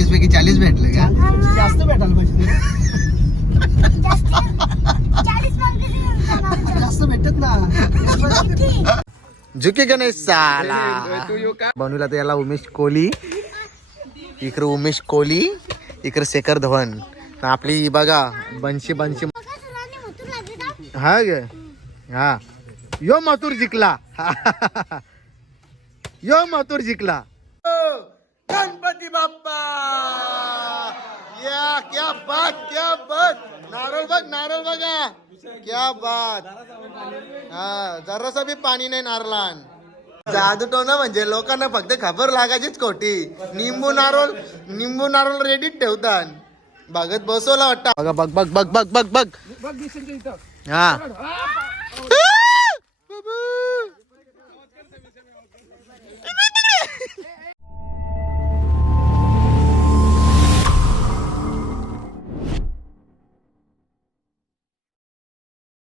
चाळीस पैकी चाळीस भेटले का? जास्त भेटायला पाहिजे जास्त भेटत ना. झुके का नाही साला? बनवला तर याला उमेश कोहली इकडे उमेश कोहली इकडे शेखर धवन. आपली बघा बनशी बनशी हा गे. हा. यो मथुर जिंकला. यो मथुर जिंकला. गणपती बाप्पा! या क्या बात क्या बात! नारळ बघ नारळ बघा! क्या बात! हा जरासा बी पाणी नाही नारळान. जादू टोना म्हणजे लोकांना फक्त खबर लागायचीच खोटी. निंबू नारळ निंबू नारळ रेडीत ठेवतात. बघत बसवला वाटतं. बघा बघ बघ बघ बघ बघ बघ. हा.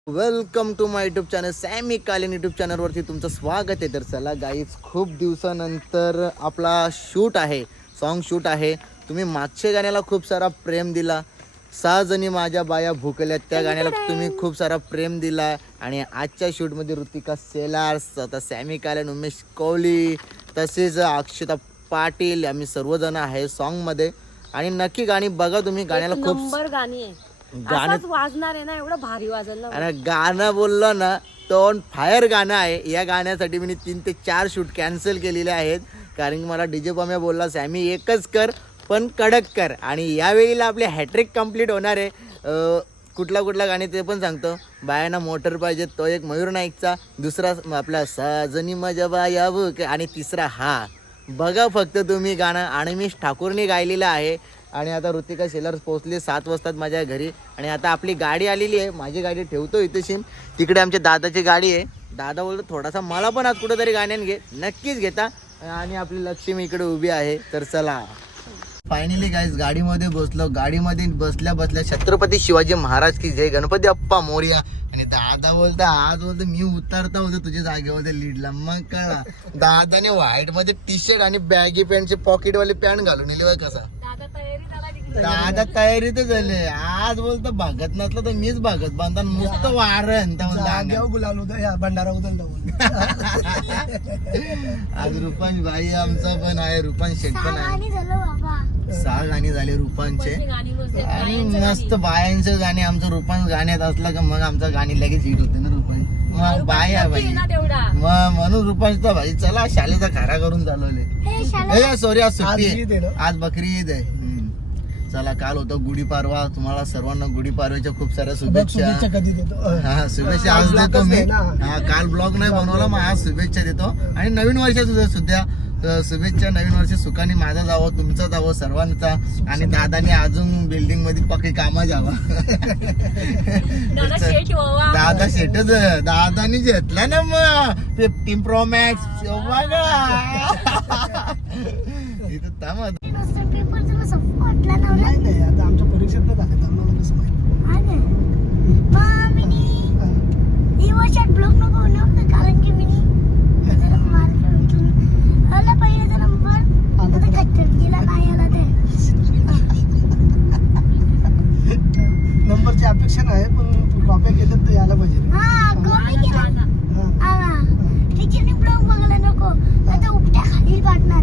Welcome to my YouTube channel Sammy कालीन युट्यूब चॅनलवरती तुमचं स्वागत आहे. तर चला गाईज खूप दिवसानंतर आपला शूट आहे सॉन्ग शूट आहे. तुम्ही मागच्या गाण्याला खूप सारा प्रेम दिला. सहा जणी माझ्या बाया भुकल्या त्या गाण्याला तुम्ही खूप सारा प्रेम दिला. आणि आजच्या शूटमध्ये ऋतिका सेलार्स आता सॅमी कालन उमेश कोहली तसेच अक्षता पाटील आम्ही सर्वजण आहे सॉन्गमध्ये आणि नक्की गाणी बघा तुम्ही गाण्याला खूप गाणी आहे. गाणं वाजणार आहे ना एवढं भारी वाजल ना. आणि गाणं बोललं ना तो फायर गाणं आहे. या गाण्यासाठी मी तीन ते चार शूट कॅन्सल केलेले आहेत. कारण की मला डीजे पम्या बोलला सॅमी एकच कर पण कडक कर. आणि यावेळीला आपले हॅट्रिक कंप्लीट होणार आहे. कुठला कुठला गाणे ते पण सांगतो. बायांना मोटर पाहिजे तो एक मयूर नाईकचा. दुसरा आपला सजनी मजा बायाव आणि तिसरा हा. बघा फक्त तुम्ही गाणं. आणमिश ठाकूरने गायलेलं आहे. आणि आता ऋतिका शेलर्स पोहोचले सात वाजतात माझ्या घरी. आणि आता आपली गाडी आलेली आहे. माझी गाडी ठेवतो इथेशी तिकडे आमच्या दादाची गाडी आहे. दादा बोलतो थोडासा मला पण आज कुठेतरी गाण्यान घे. नक्कीच घेता. आणि आपली लक्ष्मी इकडे उभी आहे. तर चला. फायनली गाईज गाडीमध्ये बसलो. गाडीमध्ये बसल्या बसल्या छत्रपती शिवाजी महाराज की जय. गणपती अप्पा मोर्या. आणि दादा बोलता आज बोलतो मी उतरता होतो तुझ्या जागेमध्ये लीडला मग कळा दादाने व्हाईटमध्ये टी शर्ट आणि बॅगी पॅन्टचे पॉकेट वाले पॅन्ट घालून येले कसा दादा तयारी झाला तिकडे. दादा तयारीत झाले. आज बोलतो भागत नसलं तर मीच भागत बांधा नुसतं वारण. जाग्यावर गुलाल होतं या भंडारा उदल आज रुपांश भाई आमचा पण आहे रुपांश शेट पण आहे. आणि झालं बाबा. सहा गाणी झाले रुपांचे आणि मस्त बायांचं गाणे आमचं रुपांश गाण्यात असलं का मग आमचं गाणी लगेच हिट होते ना रुपांश. मग बाय आहे भाई मग म्हणून रुपांशचा भाई चला शाळेचा खारा करून चालवले. हे सॉरी आज सुट्टी आज बकरी ईद आहे. चला काल होतं गुढीपाडवा. तुम्हाला सर्वांना गुढीपाडव्याच्या खूप साऱ्या शुभेच्छा. शुभेच्छा कधी देतो. हा शुभेच्छा आज देतो मी. हा काल ब्लॉग नाही बनवला मग आज शुभेच्छा देतो. आणि नवीन वर्षाचं सुद्धा शुभेच्छा नवीन वर्ष सुखाने माझा जावं तुमचा जावं सर्वांचा. आणि दादाने अजून बिल्डिंगमध्ये पक्की कामा जावा. दादा शेटच दादानी घेतला ना मग. फिफ्टीन प्रो मॅक्स बघा इथं थांबा नुसतं पेपरचं कसं वाटलं नव्हतं नाही नाही आता आमच्या परीक्षेत नाही दाखवत आम्हाला कसं माहिती? वर्षात ब्लॉक नको बनवू कारण की मिनी जरा मार्क आला पहिल्याचा नंबर आता खट्टर गेला नाही आला ते नंबरची अपेक्षा नाही पण कॉप्या केल्यात तर यायला पाहिजे. हा कमी केला. टीचरने ब्लॉक बघायला नको. आता उपट्या खाली पाडणार.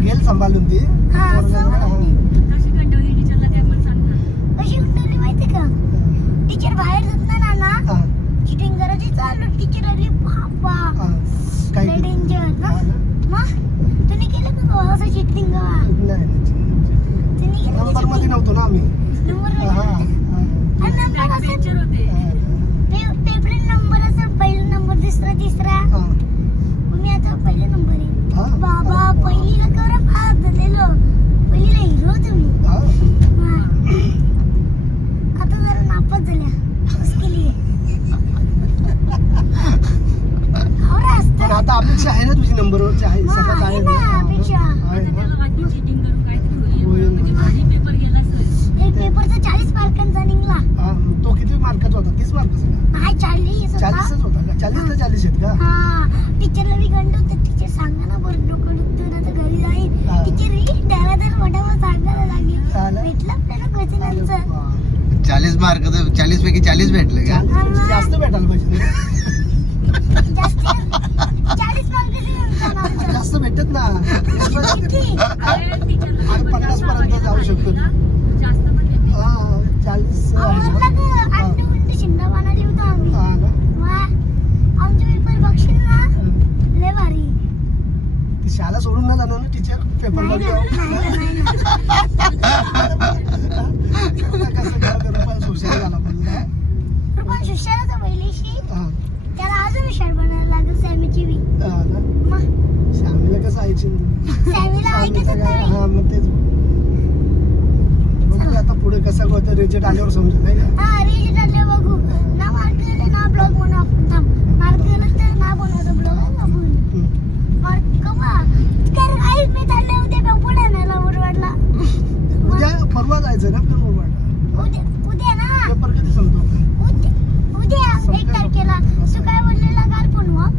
घेल सांभाळून ती हा पोरगाला, कशी कंटाळली टीचरला ते पण सांगणार कशी उठवली माहिती का? टीचर बाहेर जात ना ना चिटिंग करायची चालू भेटलं चाळीस मार्क तर चाळीस पैकी चाळीस भेटले का? जास्त भेटायला पाहिजे जास्त? भेटत ना. पन्नास पर्यंत जाऊ शकतो. म्हणजे चाळीस शाळा सोडून ना जाणार ना टीचर पेपर. कसं पण सोशल झाला त्याला अजून हुशार बनायला लागेल सॅमीची बी. कसं ऐकशील सॅमीला हा मग तेच. आता पुढे कसं होतं. रिजल्ट आल्यावर समजेल नाही का? रिजल्ट बघू. ना मार्क ना ब्लॉग म्हणून आपण थांब. मार्क तर ना बनवतो ब्लॉग आपण उद्या परवा जायचं ना उद्या ना? पेपर कधी आपला? उद्या एक तारखेला. तू काय बोललेला काल पण मग.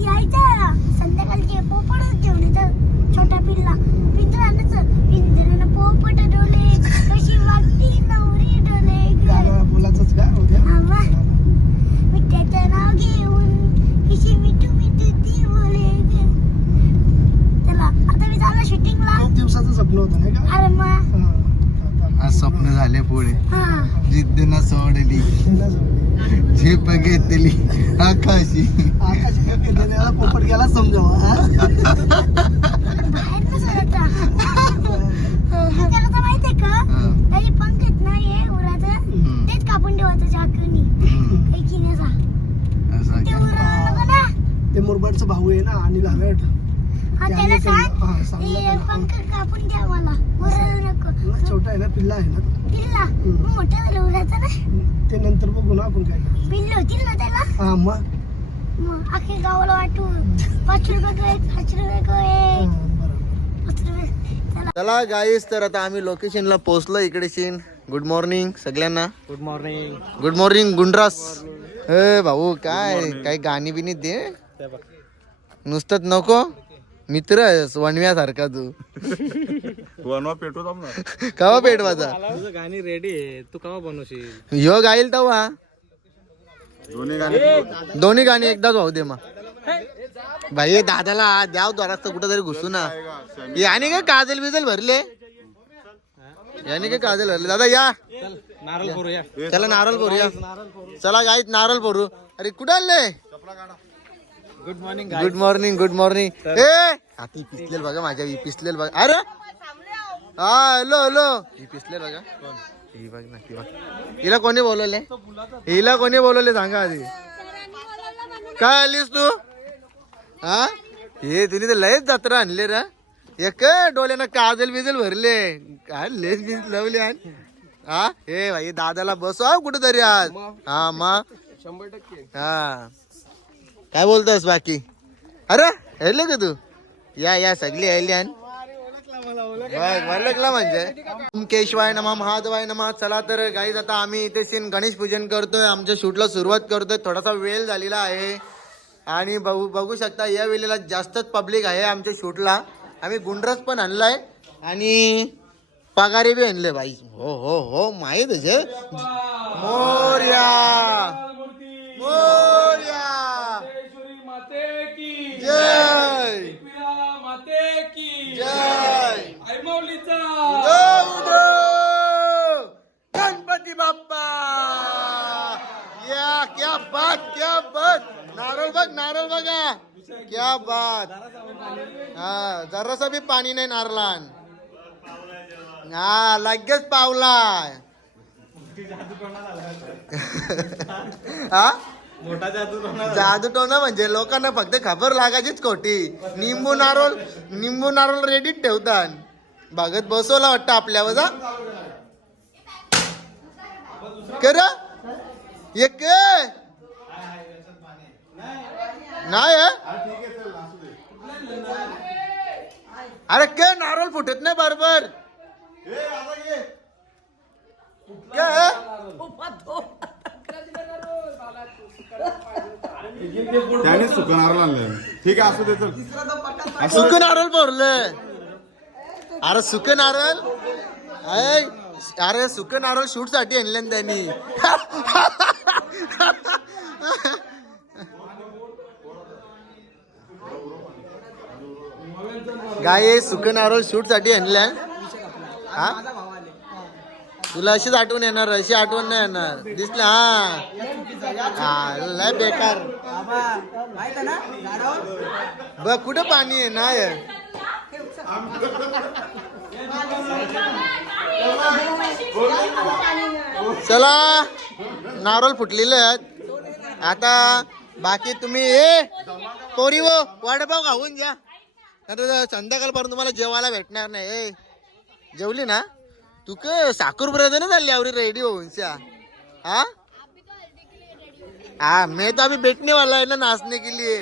यायचा संध्याकाळचे पोपटच घेऊन येतं छोटा पिल्ला. पिंजरा आणायचं पिंजऱ्यानं पोपट डोले कशी वागती नवरी डोले गाणं बोलायचंच का उद्या आम्हा मिठाचं नाव घेऊन कशी मिठू मिठू ती बोले चला चाललो शूटिंगला खूप दिवसाचं स्वप्न होतं नाही का? अरे मग. हा. आज स्वप्न झाले पुढे. हा. जिद्द न सोडली. ना. झेप घेतली. आकाशी. आकाशी याला पोपट गेला समजावं हा? बाहेर कसं जाता? त्याला तर माहितीये का? हा. तरी पंख येत नाहीये उराचं. तेच कापून ठेवायचं झाकणी हम्म. काही असं ते का? उरा नको ना? ते मुरबाडचा भाऊ आहे ना आणि त्याने त्याला केलं. सांग. हा, सांगलं ते त्याला. पंख कापून द्या मला. उराला नको. ना, छोटा आहे ना पिल्ला आहे ना. पिल्ला? मग मोठा झालं उराचं ना? ते नंतर बघू ना आपण काय करायचं. पिल्ले होतील ना त्याला? हा मग? मग अख्खे गावाला वाटू. पाच रुपये को एक पाच रुपये को हा, एक बरोबर. पाच रुपये. चला. चला गाईस तर आता आम्ही लोकेशनला पोहोचलो इकडे शिन गुड मॉर्निंग सगळ्यांना. गुड मॉर्निंग गुड मॉर्निंग गुंड्रास ए भाऊ काय? काय गाणी बिनी दे. नुसतंच नको. मित्र आहेस वणव्यासारखा तू. वनवा ना. कवा पेटवाचा तुझं गाणी रेडी आहे तू केव्हा बनवशील? ह्यो गाईल तवा. दोन्ही गाणी दोन्ही गाणी एकदाच भाऊ दे मग. भाई दादाला द्याव द्वारास्त कुठं तरी घुसू ना. याने काय काजल बिजल भरले? याने काय काजल भरले? दादा या. चल नारळ करूया चला नारळ भरूया चला गाईत नारळ भरू अरे कुठं आले good morning good morning good morning ए हाती पिसलेल बघा माझ्या ही पिसलेल बघा. अरे! हा हॅलो हॅलो. ही पिसलेल बघा. ही बघ ना ती बघ. हिला कोणी बोलवले हिला कोणी बोलवले सांगा आधी. काय आलीस तू? हा? हे तिने तर लयच जत्रा आणले रा. एक डोळ्यानं काजल बिजल भरले. काय लेस बिस लावले आणि? हा? हे भाई दादाला बसवा कुठेतरी आज. हा मग? शंभर टक्के. हा. काय बोलतोस बाकी? अरे हेले का तू? या या सगळी आयल्यान ओळखला म्हणजे? केशवाय नमा महादेवाय नमा. चला तर गाईज आता आम्ही इथे सीन गणेश पूजन करतोय. आमच्या शूटला सुरुवात करतोय. थोडासा वेळ झालेला आहे. आणि बघू बघू शकता या वेळेला जास्तच पब्लिक आहे आमच्या शूटला. आम्ही गुंडरस पण आणलाय. आणि पगारी बी आणले बाई हो हो हो माहीत आहे मोर्या! मोर्या जय। जय। गौरव! गणपती बाप्पा। या क्या बात क्या बात. नारळ बघ नारळ बघा. क्या बात. हा जरासा बी पाणी नाही नारळान. हा लगेच पावलाय. हा? मोठा जादू जादू टोना म्हणजे लोकांना फक्त खबर लागायचीच खोटी. निंबू नारळ निंबू नारळ रेडीत ठेवतात. बघत बसवला वाटतं आपल्या वजा कर. एक नाही? अरे के नारळ फुटत नाही बरोबर. काय त्याने सुकणार आणलं ठीक आहे असू दे चल. सुक नारळ भरले अरे सुक नारळ अरे सुक नारळ शूटसाठी आणले त्यांनी. गाय सुक नारळ शूटसाठी आणलं हा? तुला अशीच आठवण येणार अशी आठवण नाही येणार. दिसलं हा. लय बेकार. बघ कुठं पाणी आहे ना चला नारळ फुटलेले आहेत. आता बाकी तुम्ही ए पोरी हो वडापाव खाऊन घ्या संध्याकाळपर्यंत तुम्हाला जेवायला भेटणार नाही ए. जेवली ना? तू क साखर ब्रदर झाली आवरी रेडी होऊन सा हाँ? हाँ मैं तो अभी बैठने वाला है ना नाचने के लिए.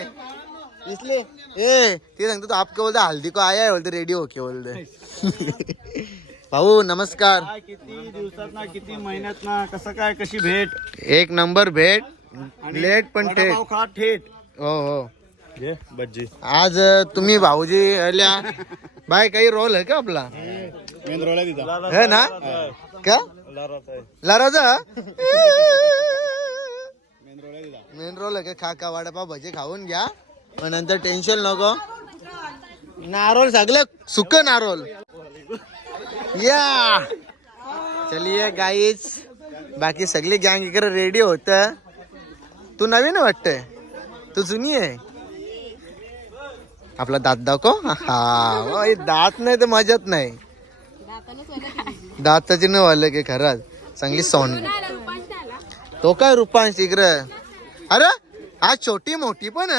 इसलिए ए ते सांगतो तो आपके बोलते हल्दी को आया है बोलते रेडी होके बोलते. भाऊ नमस्कार. काय किती दिवसात ना किती महिन्यात ना कसं काय कशी भेट? एक नंबर भेट लेट पण थेट वडापाव खा थेट. हो हो. ये भज्जी आज अ, तुम्ही भाऊजी आल्या. बाय काही रोल आहे का आपला? तिथं. है ना? का लाराजा तिथं मेन रोल आहे का? खा वडापाव भजी खाऊन घ्या. मग नंतर टेन्शन नको. नारोल सगळं सुक नारोल. या! चलिए गाईच बाकी सगळी गँग इकडे रेडी होत. तू नवीन वाटतंय? तू जुनी आहे? आपला दात दाखव. हा. ओय, दात नाही तर मजाच नाही. दाताची न वालं की खरंच. चांगली सौंड तो काय रुपांश इकडं? अरे हा छोटी मोठी पण?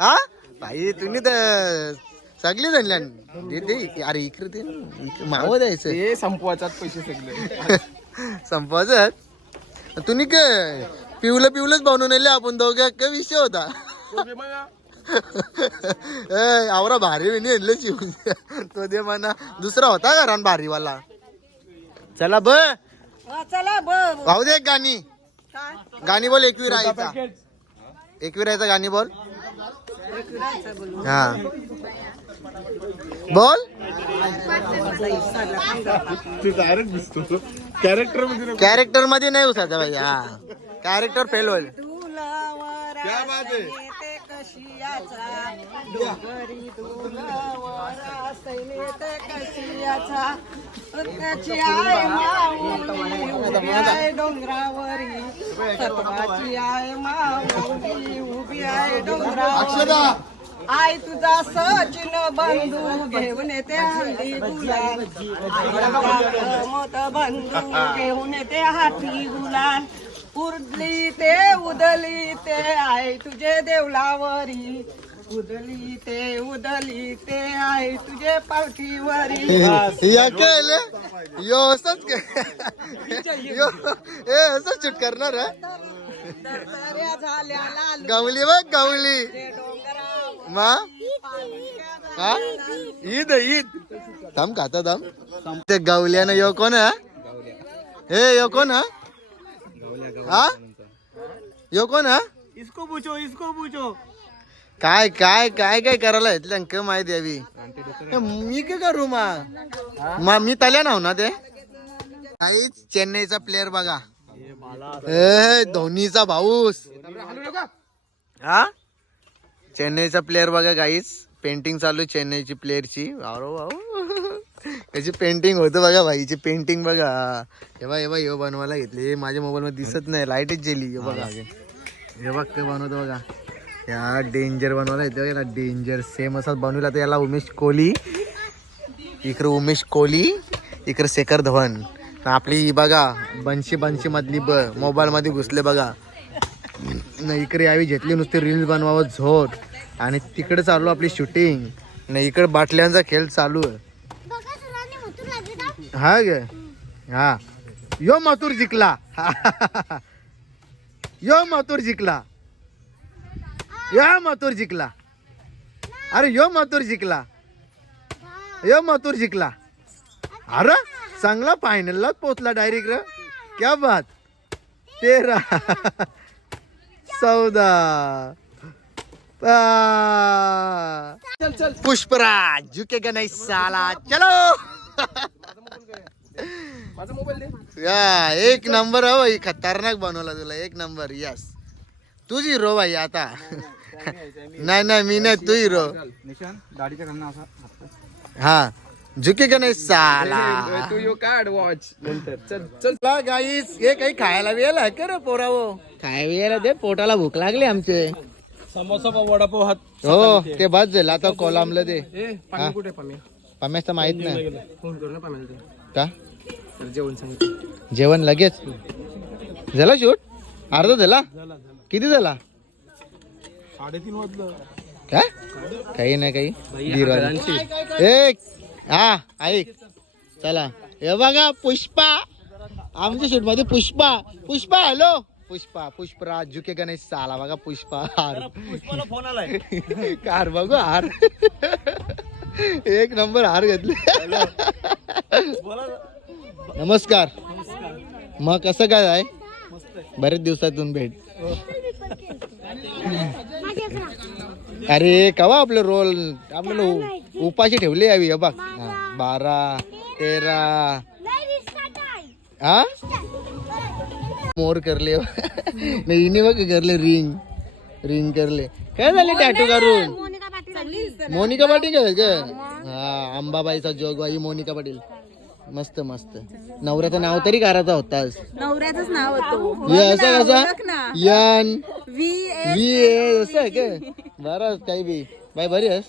हा? भाई तुम्ही तर सगळी जणल्या दे दे अरे इकडे ते मावं द्यायचं. हे संपवायच्यात पैसे सगळे. संपवायचं? तुम्ही काय पिवलं पिवलंच बनवून आपण दोघं? काय विषय होता? ए, आवरा भारी विनी आणलं शिवून तो दे म्हणा. दुसरा होता का रान भारीवाला? चला ब. चला भाऊ दे एक गाणी. गाणी बोल एकवीर आईचा एकवीर आईचा गाणी बोल. हा. बोल. तू डायरेक्ट दिसतो. कॅरेक्टरमध्ये कॅरेक्टरमध्ये नाही उसाचा भाई हा. कॅरेक्टर फेल होईल. क्या बात आहे डोंगरावरी. सत्वाची आहे माऊली उभी आहे डोंगरावरी. आई तुझा सचिन बंधू घेऊन येते हल्ली गुलाल. मोठ बंधू घेऊन येते हाती गुलाल. उरली ते उदली ते आई तुझे देवलावरी. उदली ते उदली ते आई तुझे पाठीवरी या केले यो असंच के- यो ए असंच शूट करणार हा? दरदऱ्या झाल्या लाल. गवली बघ गवली. डोंगरावर. मा? हा? ईद ईद. थांब खाता थांब. ते गवल्यानं यो कोण हा? हे यो कोण हा? हा? यो कोण हा? इसको पूछो इसको पूछो. काय काय काय काय करायला येतलं अंक माहिती यावी ए, मी काय करू मा? मा तल्या नाव ना ते? काहीच चेन्नईचा प्लेअर बघा. ए धोनीचा भाऊस. हा? चेन्नईचा प्लेअर बघा काहीच पेंटिंग चालू आहे चेन्नईची प्लेअरची अरे भाऊ त्याची पेंटिंग होतं बघा भाईची पेंटिंग बघा. हे बघा हे बघा हे बनवायला घेतली. माझ्या मोबाईल मध्ये दिसत नाही लाईटच गेली. हे बघा. हे. बघ ते बनवतो बघा. या डेंजर बनवायला येतो याला डेंजर सेम असाच बनवला. तर याला उमेश कोहली इकडं उमेश कोहली इकडं शेखर धवन. आपली बघा बनशी बनशी मधली ब मोबाईल मध्ये घुसले बघा. न इकडे यावी घेतली नुसते रील्स बनवावं झोट आणि तिकडे चालू आपली शूटिंग न इकडे बाटल्यांचा खेळ चालू आहे बघा सरांनी मथुर लागले का हा गे. हा. यो मातूर जिंकला. यो मातूर जिंकला. यो मातूर जिंकला. अरे यो मातूर जिंकला. यो मातूर जिंकला. अरे चांगला फायनलला पोचला डायरेक्ट र. क्या बात. तेरा. चौदा. चल. पुष्पराज झुकेगा नाही साला. चलो. या एक नंबर हो भाई खतरनाक बनवला तुला एक नंबर यस तूच हिरो भाई आता. नाही नाही मी नाही तू हिरो निशान गाडीच्या खालनं असा. हा. झुके का नाही साला? तू यो काढ वॉच नंतर. चल चल. गाईस हे काही खायला बियाला का रे पोरावो? खायला बियाला दे पोटाला भूक लागली आमचे. समोसा वडापाव हात. हो ते बस झालं आता कोलामला दे. ए पाणी कुठे पाणी? पम्याच माहीत नाही. फोन कर ना पाण्याला का? जेवण सांगितलं जेवण लगेच? झाला शूट अर्धा झाला? किती झाला? साडेतीन वाजलं. काय? काही नाही काही. एक हा ऐक. चला. हे बघा पुष्पा. आमच्या शूटमध्ये पुष्पा. पुष्पा हॅलो पुष्पा पुष्पराज झुके का नाही साला बघा पुष्पा हार. फोन आलाय. कार बघू हार. एक नंबर हार घेतले. नमस्कार. मग कसं काय आहे? बरेच दिवसातून भेट. अरे कवा आपलं रोल? आपल्याला उपाशी ठेवले यावी बघ. बारा तेरा. हा? मोर करले. नाही इने बघ करले रिंग. रिंग करले. काय झाले टॅटू करून मोनिका पाटील. काय का? हा अंबाबाईचा जोगवाई मोनिका पाटील. मस्त मस्त. नवऱ्याचं नाव तरी करायचा होतास नवऱ्याचंच नाव होतो. हे असं कसा? यन. वी वी ए असं आहे काय? बरं काही बी. बाय बरी आहेस?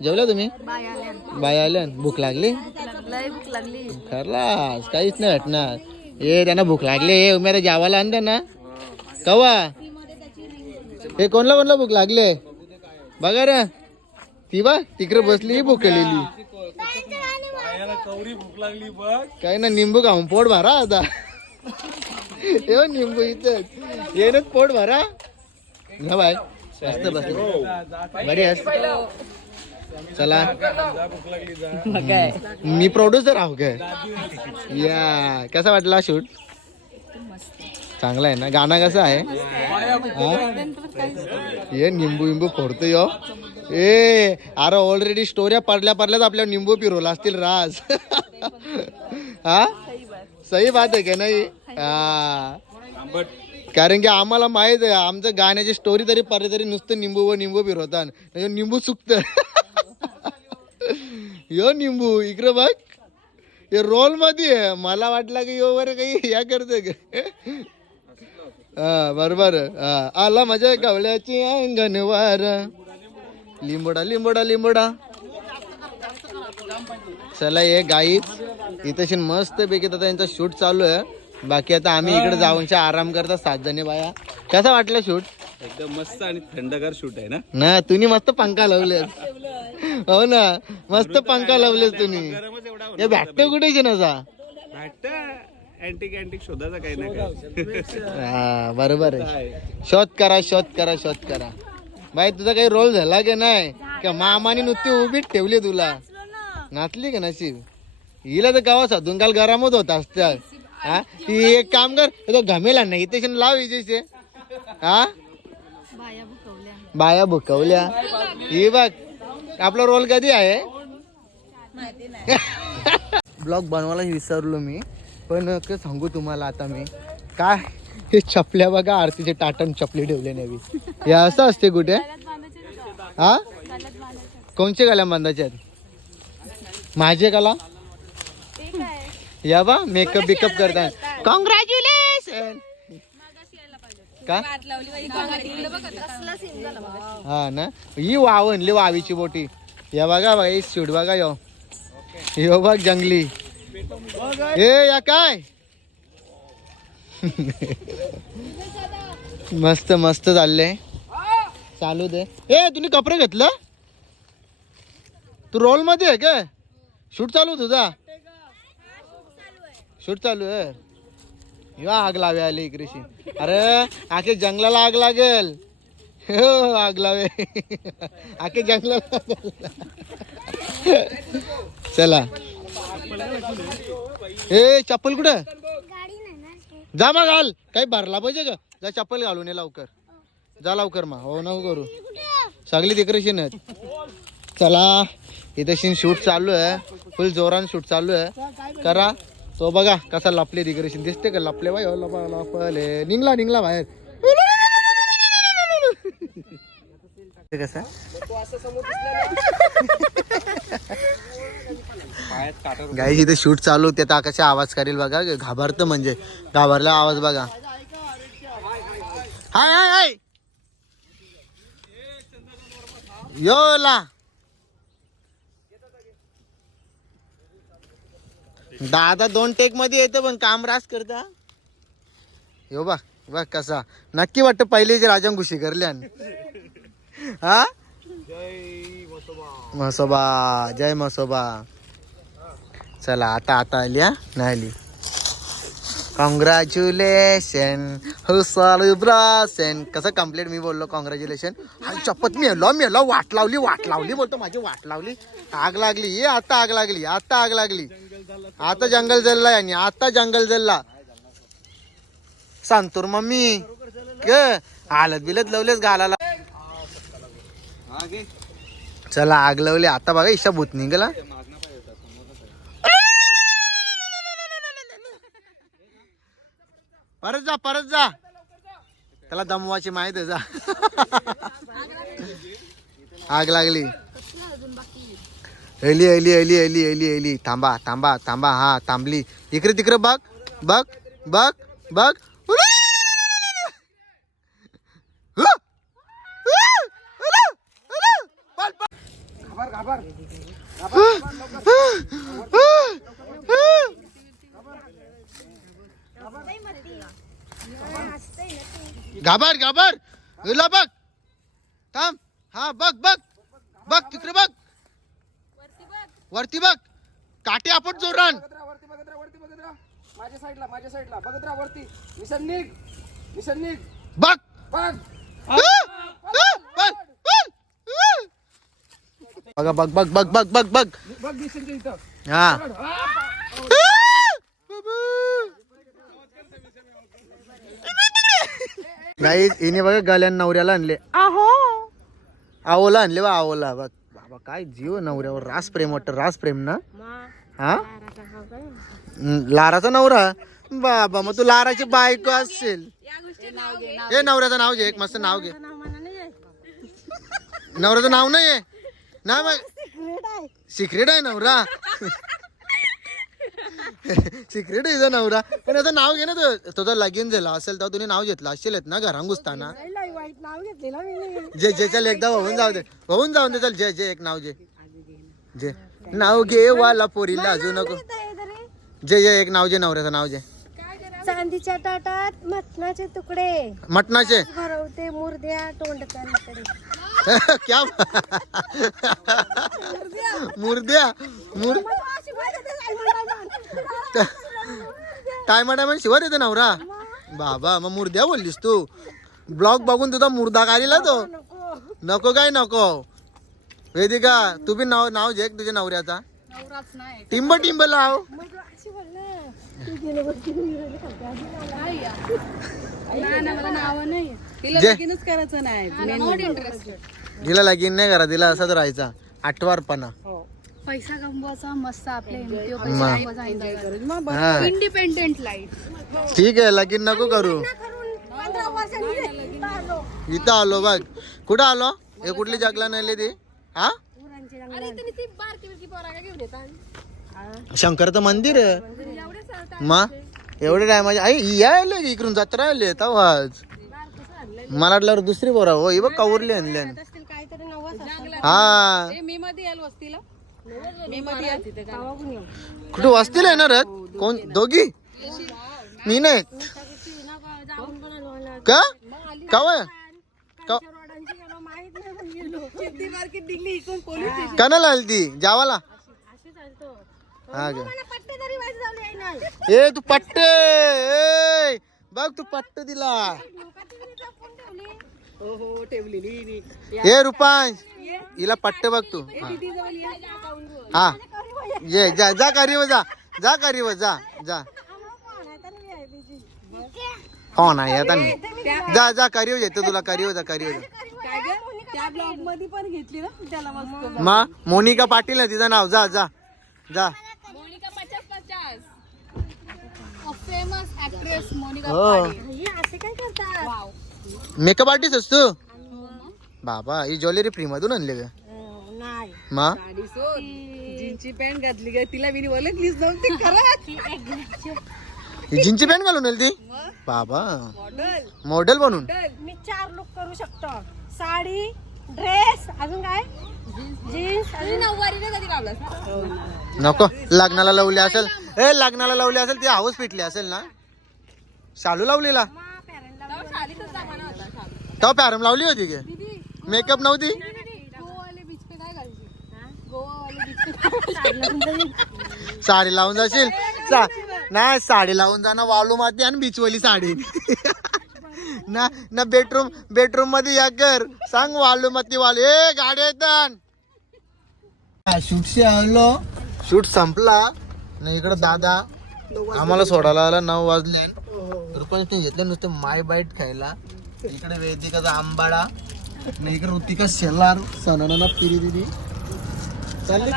जेवल्या तुम्ही? बाय आल्यान भूक लागली? भूक खरलास काहीच नाही भेटणार ए त्यांना भूक लागली. हे उमेरा जेवायला आणते ना कवा? हे कोणला कोणला भूक लागले? बघा रे. ती बा तिकडे बसली ही भुकलेली कवरी भूक लागली बघ. काही ना निंबू खाऊन पोट भरा आता. हे बघ निंबू इथं. येणच पोट भरा. ना बाय मस्त बस. बरी आहेस चला. मी प्रोड्युसर आहो काय? या कसा वाटला शूट चांगला आहे ना? गाणं कसं आहे? हा? ये निंबू बिंबू फोडतो यो ए अरे ऑलरेडी स्टोऱ्या पडल्या पडल्याच आपल्या निंबू पिरोला असतील राज. हा? सही बात आहे का नाही? हा. कारण की आम्हाला माहीत आहे आमचं गाण्याची स्टोरी तरी पडली तरी नुसतं निंबू व निंबू पिरवतात म्हणजे निंबू चुकत यो निंबू इकडे बघ. हे रोलमध्ये आहे. मला वाटलं की यो वर काही या करते का? हा बरोबर हा. आला माझ्या कवल्याची अंगणवार. लिंबोडा लिंबोडा लिंबोडा. चला ये गाई. इथे मस्त पैकी आता यांचा शूट चालू आहे. बाकी आता आम्ही इकडे जाऊन आराम करता सात जणी बाया. कसा वाटलं शूट? एकदम मस्त आणि थंडगार शूट आहे ना? ना तुम्ही मस्त पंखा लावलेस हो ना मस्त पंखा लावलेस तुम्ही. भेटते कुठे नसा भेटत अँटिक अँटिक शोधायचा काही काय हा बरोबर आहे. शोध करा शोध करा शोध करा. बाई तुझा काही रोल झाला की नाही? का मामाने नुसती उभीच ठेवली तुला? नाचली का नशीब? हिला तर गावा साधून काल गरमच होत असतात हा? ती एक काम कर तो घमेला नाही इथे लाव इथे हा? बाया भुकवल्या. ही बघ आपला रोल कधी आहे? ब्लॉग बनवायला विसरलो मी पण सांगू तुम्हाला आता मी. काय? हे चपल्या बघा आरतीचे टाटन चपली ठेवले नवी हे असं असते कुठे? हा? कोणचे गाल्या बांधायचे आहेत? माझे कला या बा मेकअप बिकअप करतात कॉंग्रॅच्युलेशन का? हा ना? ही वावणली वावीची बोटी. या बघा बाई शूट बघा यो. यो बघ जंगली. ए या काय? मस्त मस्त चाललंय. चालू दे. ए तुम्ही कपडे घेतलं? तू रोलमध्ये आहे का शूट चालू तुझा शूट चालू आहे. यो आग लावे आली इकडेशी अरे आखे जंगलाला आग लागेल. हो आग लावे. आखे जंगलाला चला. ए चप्पल कुठं? जा मग घाल काही भरला पाहिजे का? जा चप्पल घालून ये लवकर. जा लवकर मग. हो नको करू. सगळी तिकडे नाही चला. इथे शूट चालू आहे. फुल जोरान शूट चालू आहे. करा. तो बघा कसा लपले तिकडे दिसते का लपले बाई? हो, लपा लपले. निघला निघला बाहेर. कसं? गाई इथे शूट चालू होते. आता कसे आवाज करेल बघा. घाबरत म्हणजे. घाबरला आवाज बघा. हाय हाय हाय. योला दादा दोन टेकमध्ये येतं पण काम रास करता. यो बा बघ कसा. नक्की वाटतं पहिले जे राजा घुशी करल्या हा? मसोबा जय मसोबा. चला आता आता आली हा? नाही आली. कॉंग्रॅच्युलेशन हो सेलिब्रेशन कसं कंप्लीट मी बोललो कॉंग्रॅच्युलेशन हा चपत मी हलो मी हलो वाट लावली वाट लावली बोलतो माझी वाट लावली. आग लागली ये आता आग लागली आता आग लागली. आता जंगल जल्ला आणि आता जंगल जल्ला. सांतूर मम्मी. क हालत बिलत लावलेच घालाला चला आग लावली. आता बघा इशा भूत निघाला. परत जा परत जा. त्याला दमवाची माहीत आहे जा. आग लागली. एली एली एली एली एली एली. थांबा थांबा थांबा. हा थांबली. इकडे तिकडे बघ. बघ बघ बघ. घाबर घाबर हिला बघ. थांब. हा बघ बघ. बघ तिकडे बघ. वरती बघ. काटे आपण जोरान. वरती बघत राहा वरती बघत राहा. माझ्या साईडला माझ्या साईडला. बघत राहा वरती. मिशन निघ. मिशन निघ. बघ. बघ. बघा. बघ बघ बघ बघ बघ बघ. बघ मिशनच्या इथं. हा. गाई हिने बघा गल्यान नवऱ्याला आणले. आहो आवला आणले बा आवला. बघ बाबा काय जीव नवऱ्यावर. रास प्रेम वाटत रास प्रेम ना? हा? लाराचा नवरा? बाबा मग तू लाराची बायको असेल. हे नवऱ्याचं नाव घे एक मस्त नाव घे. नवऱ्याचं नाव नाही ना मग सिक्रेट आहे नवरा. सिक्रेट आहे नवरा. पण याचं नाव घे ना तो. तुझं लगीन झाला असेल तर तुम्ही नाव घेतलं असेल ना घरां घुसताना. जे जे चल एकदा होऊन जाऊ दे. होऊन जाऊ दे चल जे जे एक नाव जे जे. नाव घे वाला पोरीला अजून नको. जे जे एक नाव जे नवऱ्याचं नाव जे चांदीच्या ताटात मटणाचे तुकडे. मटणाचे? भरवते मुर्द्या तोंडकांकडे क्या? मुर्द्या. मुर काय म्हणा म्हण शिवाय येते नवरा. बाबा मग मुर्द्या बोललीस तू. ब्लॉग बघून तुझा मुर्दा काढीला तो. नको काय नको. वेदिका तू बी नाव नाव जे तुझ्या नवऱ्याचा. टिंब टिंब लाव. नाही ना मला नाव नाही. तिला जे- लगीनच करायचं नाही. तिला लगीन नाही करा तिला असाच राहायचा. आठवारपणा. पैसा कमवायचा मस्त आपले मग. हा. इंडिपेंडेंट लाईफ ठीक आहे लगीन नको करू. इथं आलो. बघ. कुठं आलो? हे कुठली जगला नाही ती? हा? शंकरचं मंदिर आहे. मग एवढे टायमाचे. आई यायला इकडून? जत्रा आली तवाच मला वाटल्यावर दुसरी बोरा हो ही बघ कवरली आणली. हा. मी मध्ये याल वस्तीला मी मध्ये कुठे वाचतील येणार आहेत? कोण? दोघी? मी नाही. का? कवा? का आली ती जावाला? हा ए तू पट्टे! बघ तू पट्ट दिला. हो हो ठेवलेली मी. ए रुपांश. हिला पट्टे बघ तू. हा. हा. ये जा जा करीव जा. जा करीव जा जा. हो नाही आता नाही जा जा करीव येतो तुला करीव जा करीव जा. काय ग? त्या ब्लॉगमध्ये पण घेतली ना त्याला मस्त मा मोनिका पाटील आहे तिचं नाव. जा जा. जा. मोनिका पचास पचास फेमस ऍक्ट्रेस मोनिका हो. असे काय करतात? मेकअप आर्टिस्ट असतो बाबा ही ज्वेलरी फ्री मधून आणली का? नाही. मा? साडी सोड. जीनची पॅन्ट घातली काय तिला मी बोलले प्लीज नव्हती खरंच ही जीनची पॅन्ट घालून आली ती? बाबा. मॉडल. मॉडेल बनून? मी चार लुक करू शकतो. साडी ड्रेस अजून काय? जीन्स अजून नऊवारी नाही कधी लावलास नको. लग्नाला लावली असेल. ए लग्नाला लावली असेल ती हाऊस पिटली असेल ना? शालू लावलेला? तेव्हा. तेव्हा पॅरम लावली होती की? मेकअप नव्हती? साडी लावून जाशील? सा- नाही साडी लावून जा ना वाळू माती आणि बिचवली साडी. ना ना बेडरूम बेडरूममध्ये या कर. सांग वाळू माती वाळू ए गाडी येतात शूटशी आलो शूट संपला. ना इकडं दादा. आम्हाला सोडायला आला नऊ वाजले. रुपये घेतले नुसते माय बाईट खायला. इकडे वेदिकाचा आंबाडा ना इकडे ऋतिका शेलार सणाना पिरी दिदी. चालली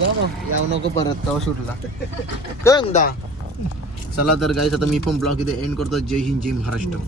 मग. यावं नको परत तेव्हा शूटला. कळंग दा चला तर गाईस आता मी पण ब्लॉग इथे एंड करतो. जय हिंद जय महाराष्ट्र.